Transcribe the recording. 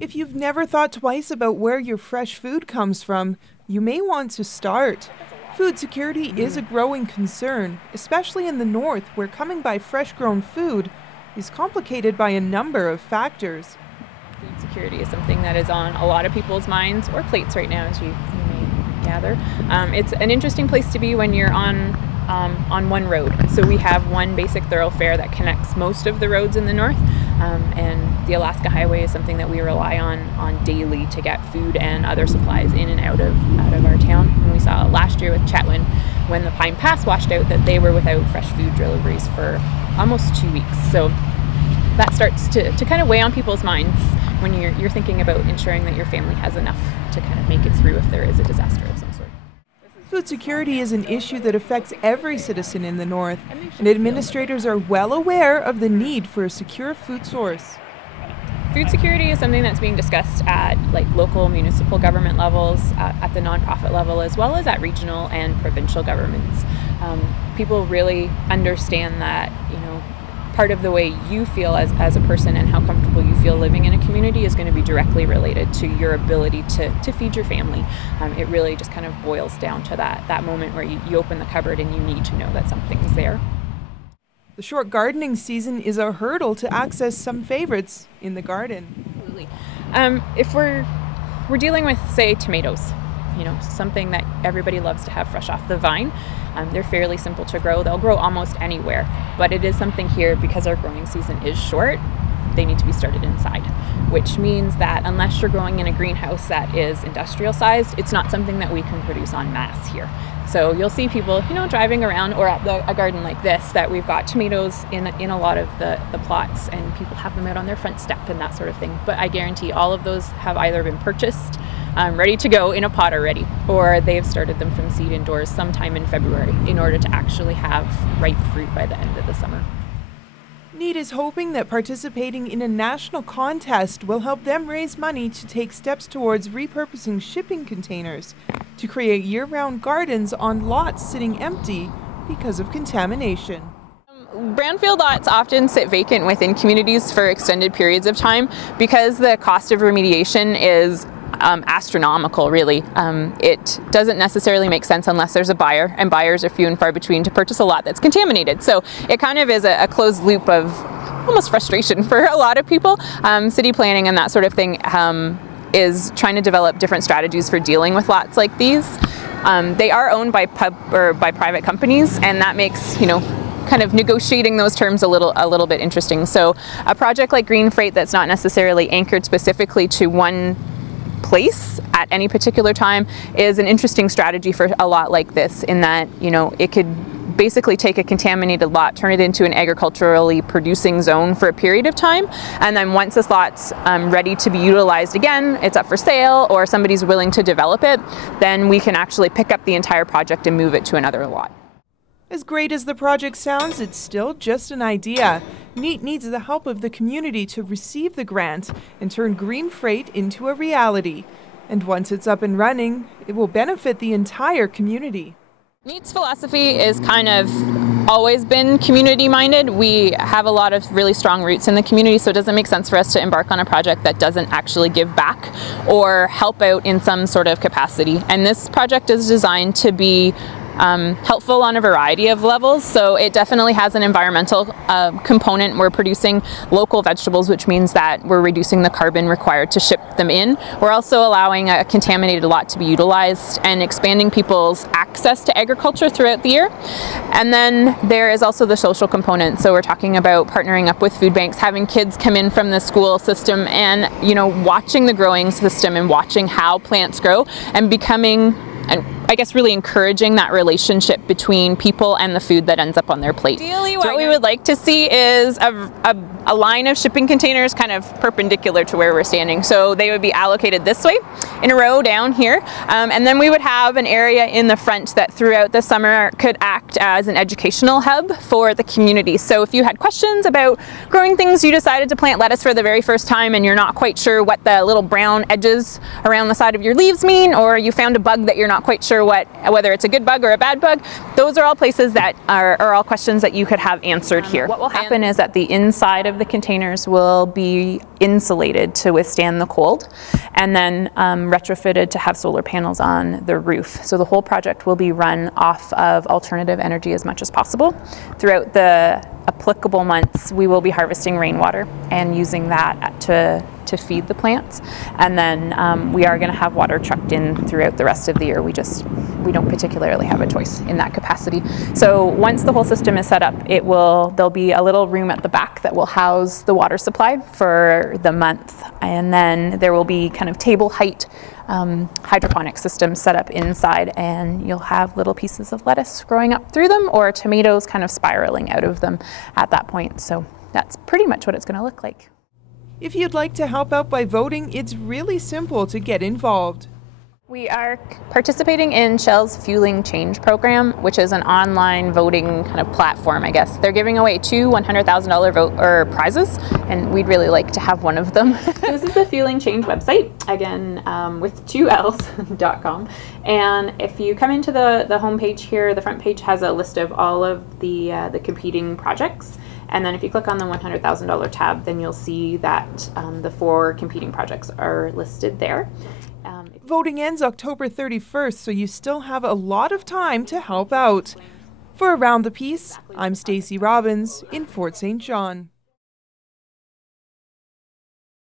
If you've never thought twice about where your fresh food comes from, you may want to start. Food security is a growing concern, especially in the north, where coming by fresh-grown food is complicated by a number of factors. Food security is something that is on a lot of people's minds or plates right now, as you may gather. It's an interesting place to be when you're on one road. So we have one basic thoroughfare that connects most of the roads in the north, and the Alaska Highway is something that we rely on daily to get food and other supplies in and out of our town. And we saw last year with Chetwynd, when the Pine Pass washed out, that they were without fresh food deliveries for almost 2 weeks. So that starts to kind of weigh on people's minds when you're thinking about ensuring that your family has enough to kind of make it through if there is a disaster of some sort. Food security is an issue that affects every citizen in the north, and administrators are well aware of the need for a secure food source. Food security is something that's being discussed at local municipal government levels, at the nonprofit level, as well as at regional and provincial governments. People really understand that, part of the way you feel as a person and how comfortable you feel living in a community is going to be directly related to your ability to feed your family. It really just kind of boils down to that moment where you open the cupboard and you need to know that something's there. The short gardening season is a hurdle to access some favorites in the garden. Absolutely. If we're dealing with, say, tomatoes, something that everybody loves to have fresh off the vine. They're fairly simple to grow. They'll grow almost anywhere, but it is something here, because our growing season is short, they need to be started inside, which means that unless you're growing in a greenhouse that is industrial sized, it's not something that we can produce en masse here. So you'll see people, driving around or at a garden like this, that we've got tomatoes in a lot of the plots, and people have them out on their front step and that sort of thing. But I guarantee all of those have either been purchased, ready to go in a pot already, or they've started them from seed indoors sometime in February in order to actually have ripe fruit by the end of the summer. NEED is hoping that participating in a national contest will help them raise money to take steps towards repurposing shipping containers to create year-round gardens on lots sitting empty because of contamination. Brownfield lots often sit vacant within communities for extended periods of time because the cost of remediation is astronomical, really. It doesn't necessarily make sense unless there's a buyer, and buyers are few and far between to purchase a lot that's contaminated. So it kind of is a closed loop of almost frustration for a lot of people. City planning and that sort of thing is trying to develop different strategies for dealing with lots like these. They are owned by private companies, and that makes, kind of negotiating those terms a little bit interesting. So a project like Green Freight that's not necessarily anchored specifically to one place at any particular time is an interesting strategy for a lot like this, in that it could basically take a contaminated lot, turn it into an agriculturally producing zone for a period of time, and then once this lot's ready to be utilized again, it's up for sale, or somebody's willing to develop it, then we can actually pick up the entire project and move it to another lot. As great as the project sounds, it's still just an idea. NEED needs the help of the community to receive the grant and turn Green Freight into a reality. And once it's up and running, it will benefit the entire community. NEED's philosophy is kind of always been community-minded. We have a lot of really strong roots in the community, so it doesn't make sense for us to embark on a project that doesn't actually give back or help out in some sort of capacity. And this project is designed to be helpful on a variety of levels. So it definitely has an environmental component. We're producing local vegetables, which means that we're reducing the carbon required to ship them in. We're also allowing a contaminated lot to be utilized and expanding people's access to agriculture throughout the year. And then there is also the social component. So we're talking about partnering up with food banks, having kids come in from the school system and, watching the growing system and watching how plants grow and becoming, and I guess really encouraging that relationship between people and the food that ends up on their plate. Ideally, what we would like to see is a line of shipping containers kind of perpendicular to where we're standing. So they would be allocated this way in a row down here. And then we would have an area in the front that throughout the summer could act as an educational hub for the community. So if you had questions about growing things, you decided to plant lettuce for the very first time and you're not quite sure what the little brown edges around the side of your leaves mean, or you found a bug that you're not quite sure matter whether it's a good bug or a bad bug, those are all places that are all questions that you could have answered here. What will happen is that the inside of the containers will be insulated to withstand the cold, and then retrofitted to have solar panels on the roof. So the whole project will be run off of alternative energy as much as possible. Throughout the applicable months, we will be harvesting rainwater and using that to feed the plants, and then we are going to have water trucked in throughout the rest of the year. We don't particularly have a choice in that capacity. So once the whole system is set up, there'll be a little room at the back that will house the water supply for the month, and then there will be kind of table height hydroponic system set up inside, and you'll have little pieces of lettuce growing up through them, or tomatoes kind of spiraling out of them at that point. So that's pretty much what it's going to look like. If you'd like to help out by voting, it's really simple to get involved. We are participating in Shell's Fueling Change program, which is an online voting kind of platform, I guess. They're giving away 2 $100,000 prizes, and we'd really like to have one of them. This is the Fueling Change website, again, with 2 L's.com. And if you come into the homepage here, the front page has a list of all of the competing projects. And then if you click on the $100,000 tab, then you'll see that the 4 competing projects are listed there. Voting ends October 31st, so you still have a lot of time to help out. For Around the Piece, I'm Stacey Robbins in Fort St. John.